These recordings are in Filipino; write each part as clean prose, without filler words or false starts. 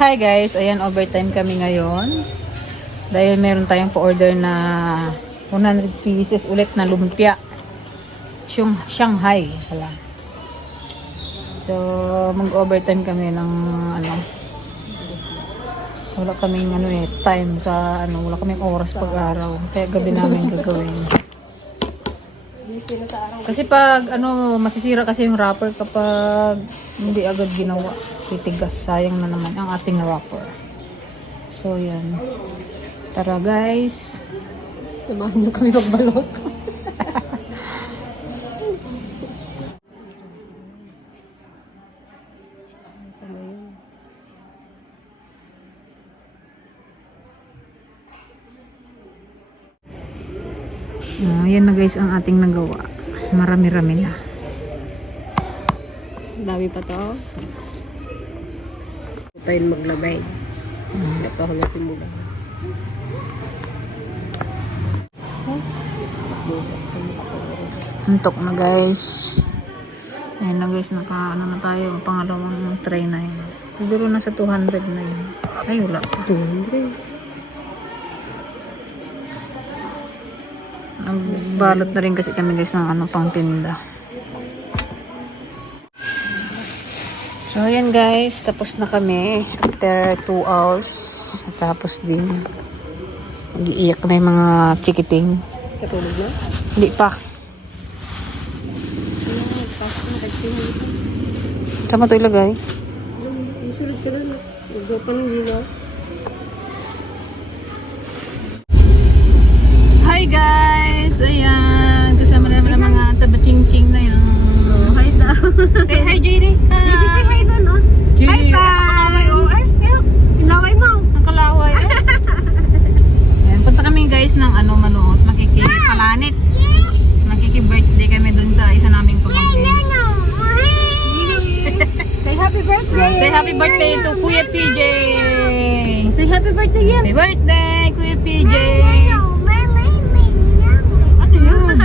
Hi guys, ayan, overtime kami ngayon. Dahil meron tayong pa-order na 100 pieces ulit na lumpia. Shanghai pala. So, mag-overtime kami ng wala kaming time sa wala kaming oras pag-araw. Kaya gabi namin gagawin. Kasi pag masisira kasi yung wrapper kapag hindi agad ginawa. Titigas, sayang na naman ang ating wrapper. So yan. Tara guys. Samahan nyo kami magbalot. Yan na guys ang ating nagawa. Marami-rami na. Dami pa to. Tayo maglabay. Napahulasin mo lang. Antok na guys. Ayan na guys, na tayo. Pangalawang try na yun. Siguro nasa 200 na yun. Ay wala. 200. Balot na rin kasi kami guys ng pang tinda. So ayan guys, tapos na kami after 2 hours. Tapos din nag-iiyak na yung mga chikiting. Katulog na? Hindi pa. Tama ito ilagay. Isulod ka na. Huwag pa ng ginaw. Hi guys! Ayan, kasama naman ang mga taba-ching-ching na yan. Oh, hi daw. Say hi JD! Hi! Say hi doon, oh. Hi pa! Kalaway, oh. Ay, Inaway mo. ang kalaway. Ayan, punta kami guys ng manood. Makikipalanit. Makiki-birthday kami dun sa isa naming pamangkin. Say happy birthday. Say happy birthday to Kuya PJ! Say happy birthday yan. Happy birthday, Kuya PJ! Ano yun?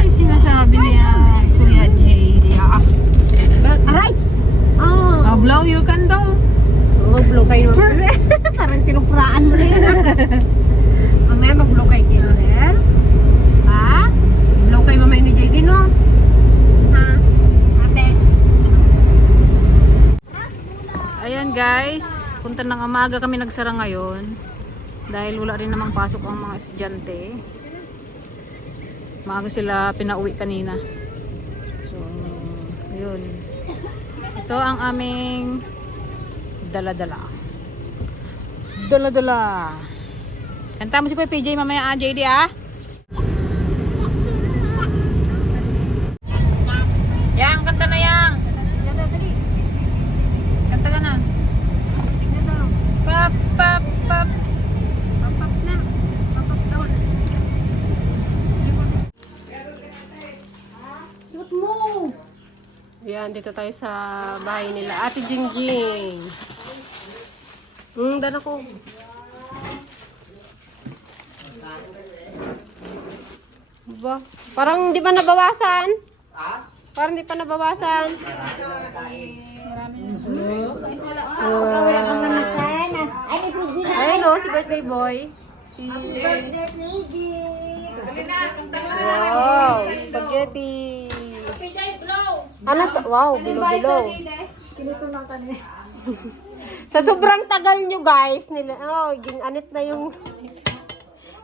Ay, sinasabi niya, Kuya JD. Aray! Oh. Blow your candle. Mag-blow kayo naman. Parang tinupraan mo na yun. Mamaya mag-blow kayo kay Laurel. Ha? Blow kayo mamaya ni JD, no? Ha? Ate? Ayan guys, punta ng umaga kami nagsara ngayon. Dahil wala rin namang pasok ang mga estudyante. Maaga sila pinauwi kanina. So, ayun. Ito ang aming dala-dala. Dala-dala. Kanta mo si Kuya PJ mamaya JD Yang, kanta na yang. Kanta ka na. Sige daw. Pap, pap, pap. Papap na. Papap down. Shoot mo! Ayan, dito tayo sa bahay nila. Ate Jingjing. Dala ko. Ba? Parang di ba nabawasan? Parang di pa nabawasan. Ayun o, si birthday boy. Wow, spaghetti. Ano to? Wow, bilo-bilo. Sa sobrang tagal nyo guys, ginanit na yung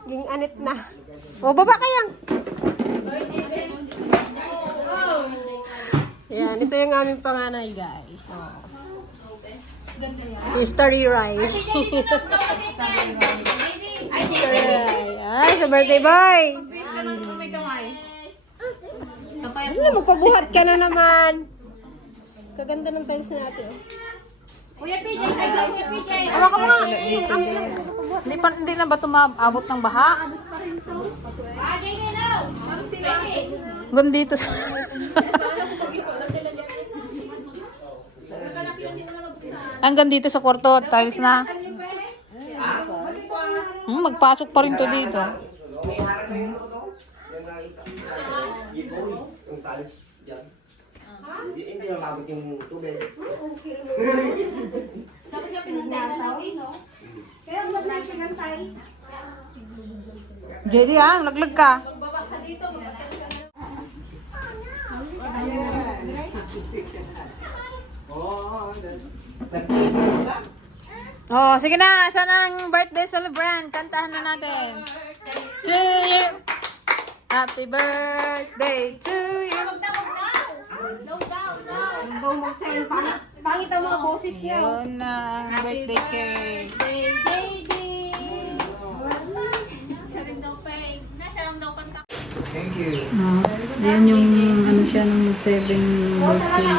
ginanit na. O, baba kayang. Yan, ito yung aming panganay guys. Sister Rai. Sister Rai. Ay, sa birthday boy. Ano, magpabuhat ka na naman. Kaganda ng tiles natin. Kuya PJ, Kuya PJ. Awa ka mga. Hindi na ba tumabot ng baha? Gandito. Hanggang dito sa kwarto, tiles na. Magpasok pa rin to dito. Hindi mamabot yung tubig. Dapat niya pinantay na natin, no? Kaya ba't na pinantay? JD ha, laglag ka. Oh, sige na. Saan ang birthday celebrant? Kantahan na natin. To you. Happy birthday to you. Bumog sa'yo, pangit ang mga boses niya. Yun na ang birthday cake. Thank you. Yan yung ano siya nung 7 birthday.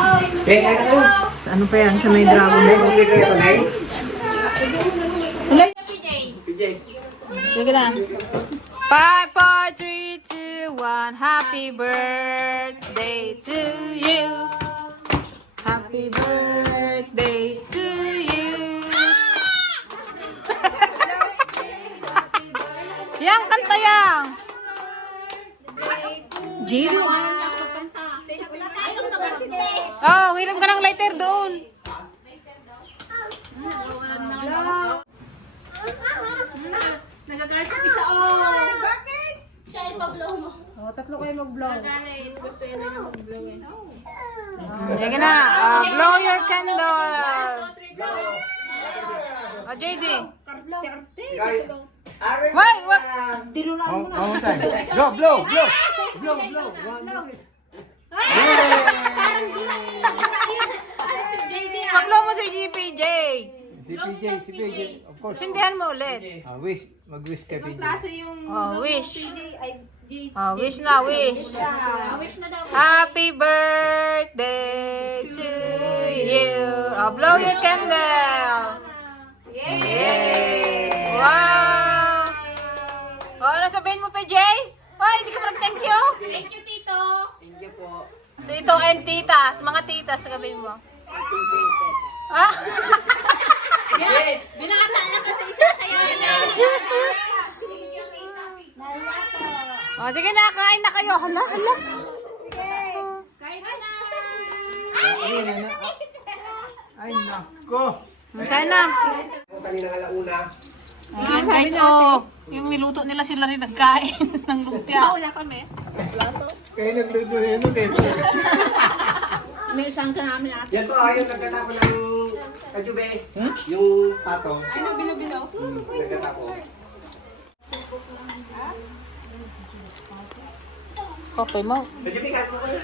Okay, ano? Sa ano pa yan? Sa may dragon. Okay kayo ito, Nay? PJ. Sige na. 5, 4, 3, 2, 1. Happy birthday to you. Happy birthday to you. Yang kanta yang. Jiro. Wala tayong nabansite. Oh, hiram ka ng lighter doon. Nagagalit isa, oh. Bakit? Siya ay pablow mo. Oh, tatlo kayo mag-blow. Nagagalit. Gusto yun na mag-blow eh. Sige na. Blow your candle. Oh, JD. Wait, wait. One more time. Go, blow, blow. Blow, blow. One, two, three. Mag-blow mo si GPJ. Si PJ, of course. Sindihan mo ulit. Wish, mag-wish kay PJ. Oh, wish. Oh, wish na, wish. Wish na daw. Happy birthday to you. Oh, blow your candle. Yay! Wow! Oh, ano sabihin mo, PJ? Hoy, hindi ka pa thank you. Thank you, Tito. Thank you po. Tito and titas, mga titas, sabihin mo. Ah? Binata na kasi siya kaya Oh, sige na, kain na kayo. Hala, hala. Kain na. Ay, nako. Kain na. Ako kanina alauna. Ayan guys, oh. Yung niluto nila sila rin nagkain ng lumpia. Wala kami. Kayo nagluto yun, okay. May isang ka namin ate. Yan po, yung nagkatapo ng kajube. Yung pato. Ay, nabilo-bilo. Nagkatapo. Kape mo. Kajube, kahit mo kayo.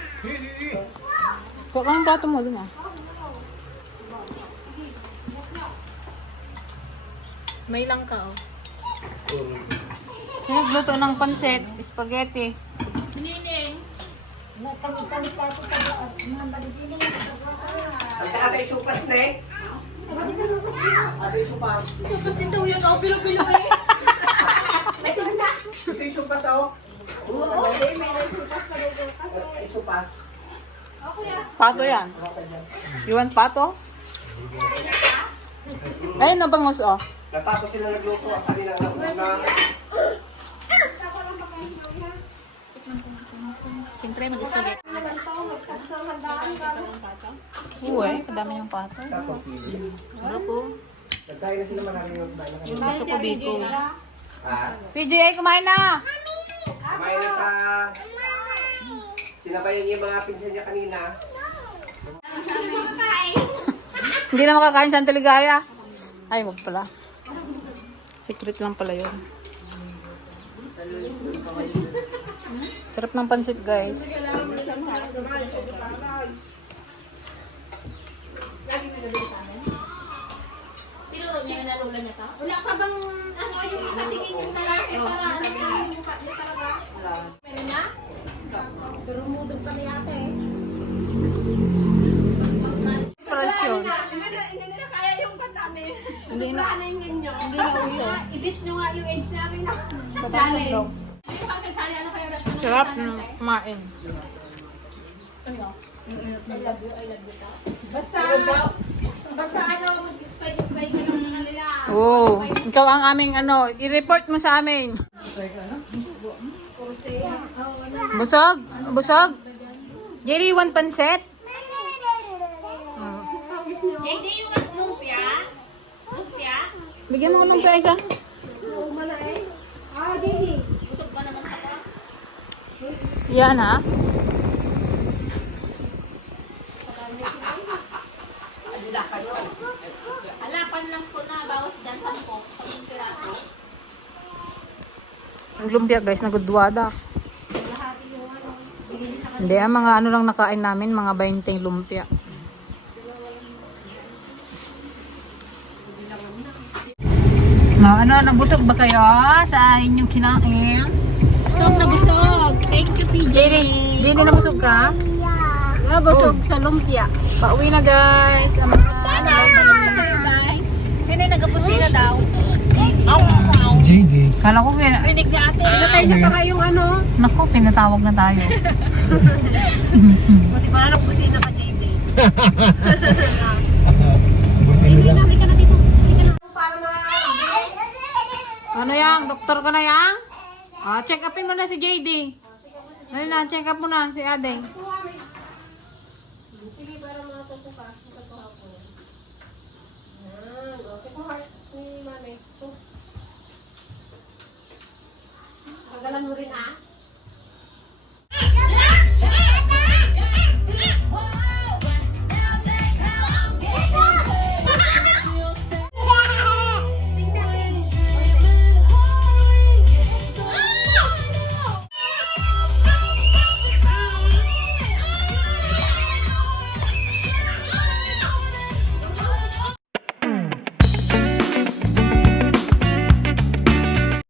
Kuha ka ng plato mo dun ah. May lang ka oh. Nagluto ng pansit, spaghetti. Nining. Ang tatay supas na eh. Atay supas. Tapos dito yun, oh, bilo-bilo eh. May sunda. Ito yung supas ako. Oo, may supas ka doon. Ay, supas. Ako ya. Pato yan. You want pato? Ayun na bangus oh. Natapos sila nagluto ang kanila alauna. Siyempre, mag-spaghetti. Uwe, kadami yung pato. Tapos, PJ. Ano po? Nagkain na sila maraming magdala kayo. Yung gusto ko biko. Ah, PJ, ay kumain na! kumain na sa... Sinabayan niya yung mga pinsan niya kanina. Hindi na makakain sa Antiligaya. Ay, wag pala. Secret lang pala yun. Sarap ng pansit, guys. Tinuro niya yung nalula niya ka? Wala ka bang, ano, yung ikatingin yung lalaki para ano yung mukha niya talaga? Meron na? Pero mudog pa niya ate. Inspirasyon. Hindi nila kaya yung bandami. Hindi na. Hindi na uso. Ibit nyo nga yung age namin na. Tatlo. Hindi ka kagsali, ano kaya natin? Sarap ng kumain. Ano? I love you ka? Basta ano, mag-spy ka lang sa kanila. Oh, ikaw ang aming ano, i-report mo sa amin. Busog? Busog? Jerry, one pansit? Bigyan mo ng isa. Yan ha. Halapan lang po na bawas dyan 10 piraso. Ang lumpia guys, nagudwada. Hindi, ang mga ano lang nakain namin, mga 20 lumpia. Ano, nabusog ba kayo sa inyong kinain? Busog na busog. Thank you, PJ. Hindi nabusog ka? Nabusog sa lumpia. Pauwi na guys. Ang mga Guys, sino yung nagapusina daw? JD. Kala ko, Rinig ni ate. Natay na pa kayong ano? naku, pinatawag na tayo. Buti pa na pusina ka, JD. Buti na lang. Halika na dito. Halika na. Ano yang? Doktor ka na yang? Ah, check upin mo na si JD. Dali na, check up mo na si Adeng. Sige, para mga tutukas. Tutukas ko. Yan. O, sige, heart ni Manay. Ito. Tagalan mo rin, ah.